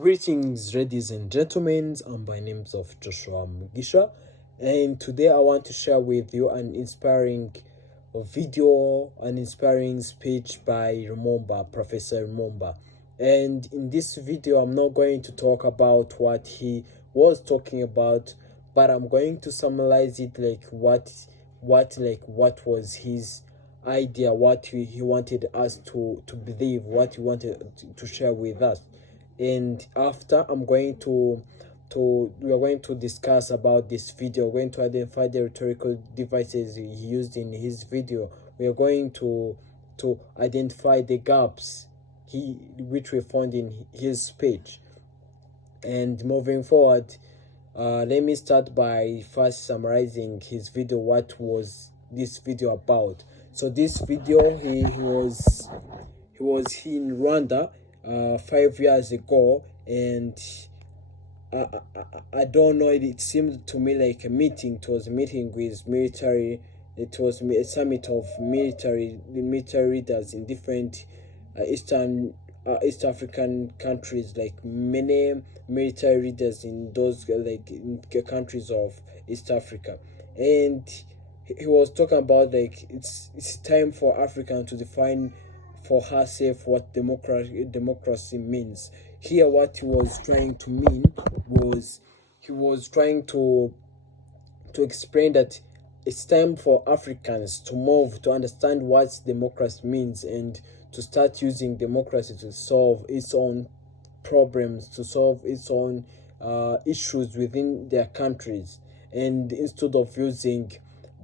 Greetings, ladies and gentlemen. My name is of Joshua Mugisha, and today I want to share with you an inspiring video, an inspiring speech by Professor Rumumba. And in this video, I'm not going to talk about what he was talking about, but I'm going to summarize it like what was his idea, what he wanted us to believe, what he wanted to share with us. And after we are going to discuss about this video. We're going to identify the rhetorical devices he used in his video. We are going to identify the gaps which we found in his speech. And moving forward, let me start by first summarizing his video. What was this video about? So this video, he was in Rwanda 5 years ago, and I don't know, it seemed to me like a meeting. It was a meeting with military. It was a summit of military leaders in different East African countries, like many military leaders in those in countries of East Africa. And he was talking about like it's time for Africa to define for herself what democracy means. Here, what he was trying to mean was he was trying to explain that it's time for Africans to move to understand what democracy means and to start using democracy to solve its own problems, to solve its own issues within their countries, and instead of using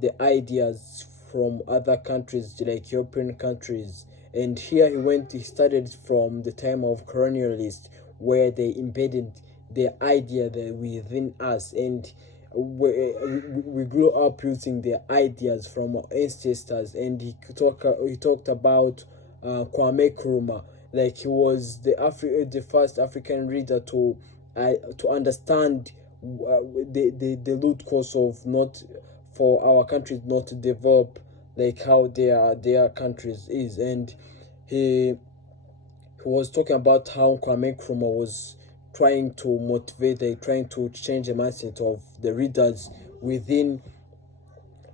the ideas from other countries like European countries. And here he started from the time of colonialists, where they embedded the idea that within us, and we grew up using the ideas from our ancestors. And he talked about Kwame Nkrumah, like he was the first African leader to understand the root cause of not for our countries not to develop like how their countries is. And he was talking about how Kwame Nkrumah was trying to motivate, trying to change the mindset of the readers within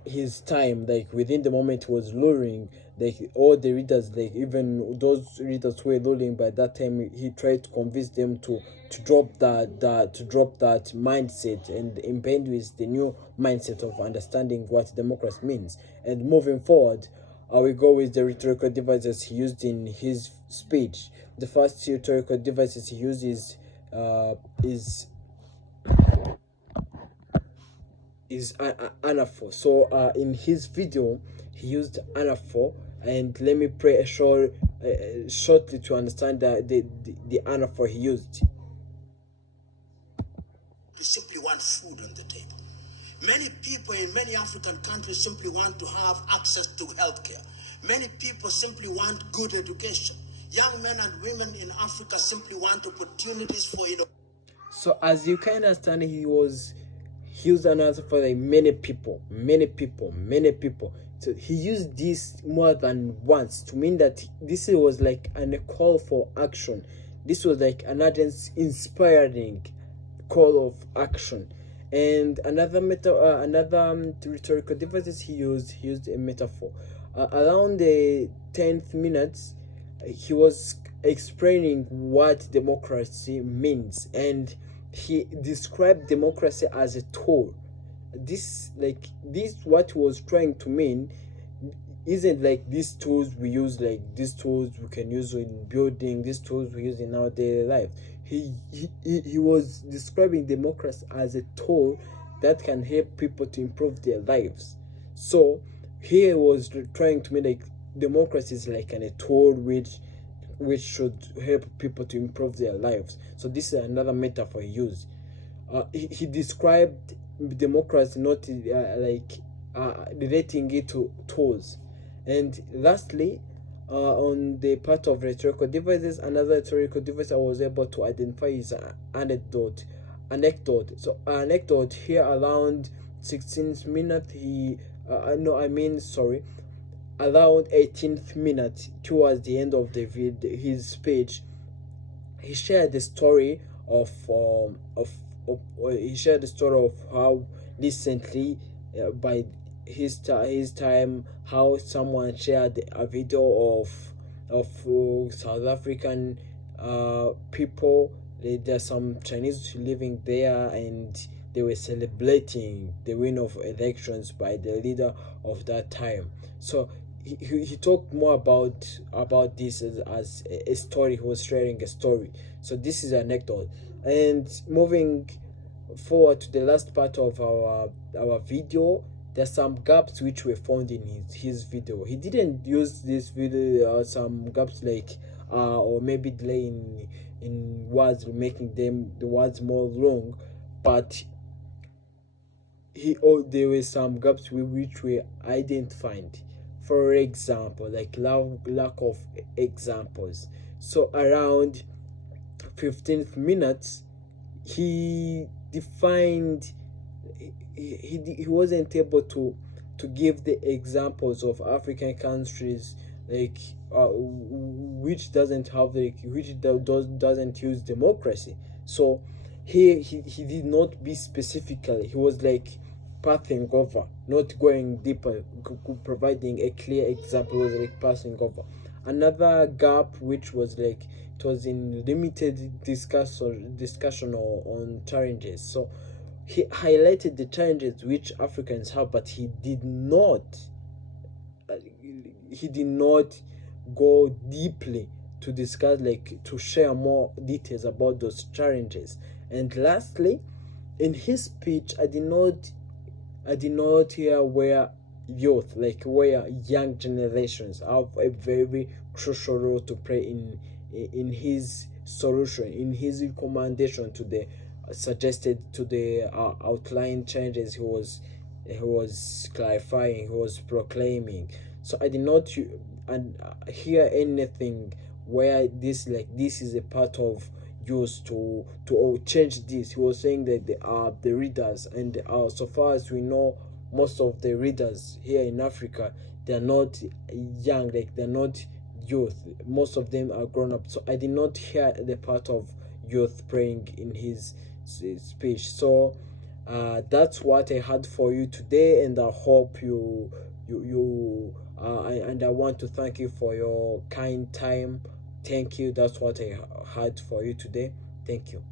his time, like within the moment he was luring, like all the readers, like even those readers who were luring by that time, he tried to convince them to drop that mindset and embed with the new mindset of understanding what democracy means. And moving forward, I will go with the rhetorical devices he used in his speech. The first rhetorical devices he used is anaphor. So in his video he used anaphor, and let me play a shortly to understand the anaphor he used. They simply want food on the table. Many people in many African countries simply want to have access to healthcare. Many people simply want good education. Young men and women in Africa simply want opportunities for innovation. So as you can understand, he used an answer for like many people. So he used this more than once to mean that this was like a call for action. This was like another inspiring call of action. And another rhetorical devices he used a metaphor. Around the 10th minutes, he was explaining what democracy means, and he described democracy as a tool. This what he was trying to mean isn't like these tools we use, like these tools we can use in building, these tools we use in our daily life. He was describing democracy as a tool that can help people to improve their lives. So he was trying to make like democracy is like a tool which should help people to improve their lives. So this is another metaphor he used. He described democracy not relating it to tools. And lastly, on the part of rhetorical devices, another rhetorical device I was able to identify is anecdote. So anecdote here around 16th minute, around 18th minute, towards the end of his speech, he shared the story of he shared the story of how recently, by his time, how someone shared a video of South African people. There's some Chinese living there, and they were celebrating the win of elections by the leader of that time. So he talked more about this as a story. He was sharing a story. So this is an anecdote. And moving forward to the last part of our video, there's some gaps which were found in his video. He didn't use this video, some gaps like or maybe delay in words, making them the words more long, but there were some gaps which were identified. For example, like lack of examples. So around 15th minutes, he defined, he wasn't able to give the examples of African countries, like which doesn't have, like, which doesn't use democracy. So he did not be specifically, he was like passing over, not going deeper, providing a clear example, was like passing over. Another gap which was like, it was in limited discussion on challenges. So he highlighted the challenges which Africans have, but uh, he did not go deeply to discuss, like to share more details about those challenges. And lastly, in his speech, I did not hear where youth, like where young generations have a very crucial role to play in his solution, in his recommendation to the suggested to the outline changes he was clarifying, he was proclaiming. So I did not hear anything where this is a part of used to change this. He was saying that the readers, and so far as we know, most of the readers here in Africa, they're not young, like they're not youth. Most of them are grown up. So I did not hear the part of youth praying in his speech. So that's what I had for you today, and I hope and I want to thank you for your kind time. Thank you. That's what I had for you today. Thank you.